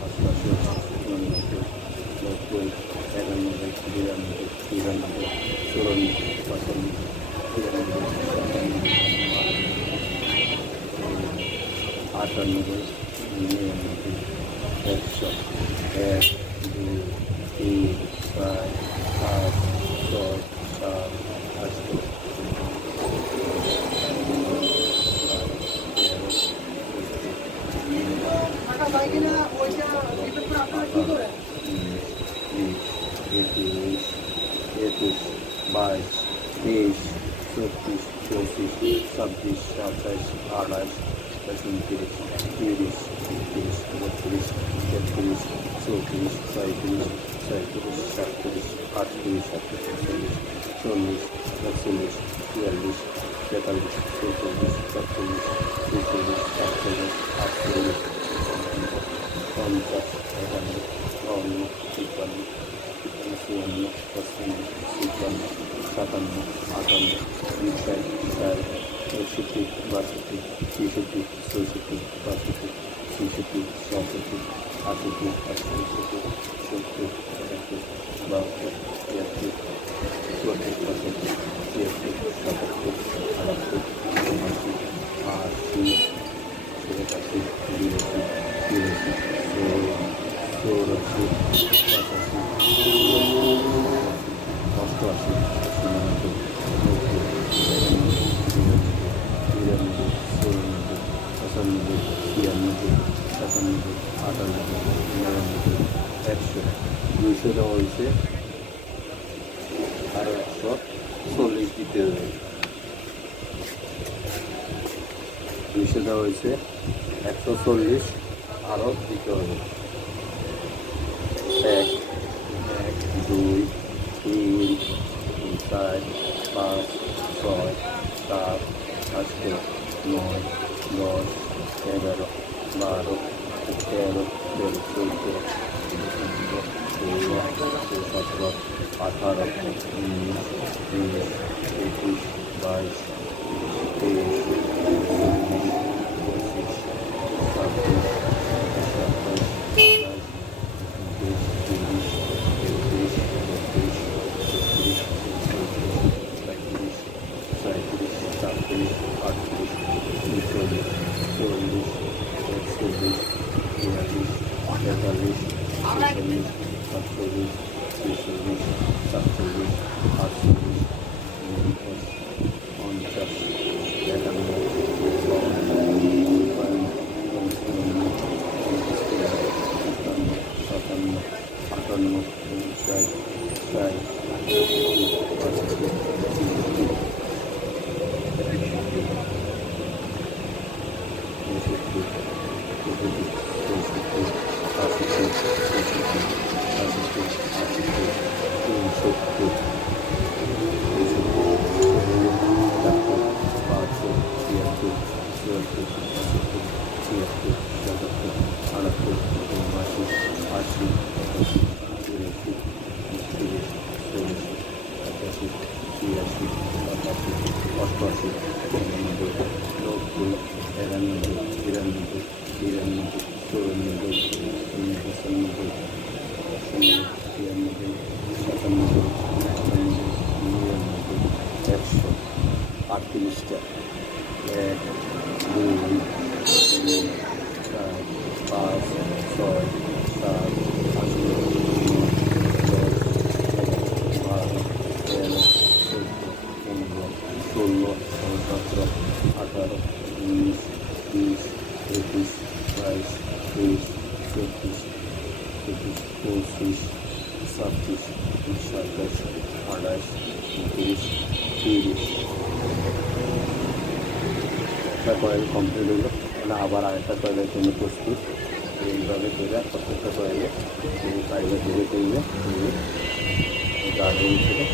অষ্টআশি উননব্বই নব্বই একানব্বই বিরানব্বই তিরানব্বই চুরানব্বই পঁচানব্বই তিরানব্বই সাতানব্বই আটানব্বই নিরানব্বই একশো এক দুই তিন চার একুশ একুশ বাইশ তেইশ চব্বিশ পঁচিশ ছাব্বিশ সাতাইশ আঠাইশ উনত্রিশ তিরিশ একত্রিশ বত্রিশ তেত্রিশ চৌত্রিশ পঁয়ত্রিশ ছয়ত্রিশ সাতত্রিশ আটত্রিশ আটত্রিশ চল্লিশ একচল্লিশ চুয়াল্লিশ তেতাল্লিশ চৌচল্লিশ সাতচল্লিশ ছেচল্লিশ সাতচল্লিশ আটচল্লিশ পঞ্চাশ একান্ন বাউন্ন তিপ্পান্ন চুয়ান্ন পঁচপান্ন তিপ্পান্ন সাতান্ন আটান্ন উনষাট ষাট একষট্টি বাষট্টি তেষট্টি চৌষট্টি বাষট্টি ছেষট্টি সাতষট্টি আটষট্টি আটষট্টি সত্তর একাত্তর বাহাত্তর তিয়াত্তর চুয়াত্তর পঁচাত্তর ছিয়াত্তর সাতাত্তর একশো দুইশো দেওয়া হয়েছে, একশো চল্লিশ দিতে হবে দুইশো দেওয়া হয়েছে একশো চল্লিশ আরও দিতে হবে। এক দুই, তিন চার, পাঁচ, ছয়, সাত, আট, নয়, দশ, এগারো, বারো, তেরো তেরো, চৌদ্দ ষোলো, সতেরো, আঠারো, উনিশ একুশ, বাইশ তেইশ চব্বিশ পঁচিশ ছাব্বিশ সাতাশ আঠাশ উনত্রিশ তিরিশ একত্রিশ বত্রিশ তেত্রিশ চৌত্রিশ পঁয়ত্রিশ সাঁত্রিশ সাতত্রিশ আটত্রিশ উনচল্লিশ চল্লিশ একচল্লিশ বিয়াল্লিশ তেতাল্লিশ ছেচল্লিশ সাতচল্লিশ ছেচল্লিশ সাতচল্লিশ আটচল্লিশ উনপঞ্চাশ পঞ্চাশ একান্ন চৌষট্টি চৌষট্টি আশিটি ছেষট্টি নিরানব্বই একশো আটত্রিশটা এক দুই তিন চার পাঁচ ছয় সাত আট দশ বারো তেরো চোদ্দ পনেরো ষোলো সতেরো আঠারো উনিশ বিশ একুশ বাইশ তেইশ চব্বিশ চব্বিশ পঁচিশ ছাব্বিশ সাতাশ আঠাশ তিরিশ তিরিশ একটা কয়েল কমপ্লিট হলো তাহলে আবার আরেকটা কয়েলের জন্য প্রস্তুত এইভাবে করে প্রত্যেকটা কয়েলে পাইলে ধীরে করলে গার্ডেন থেকে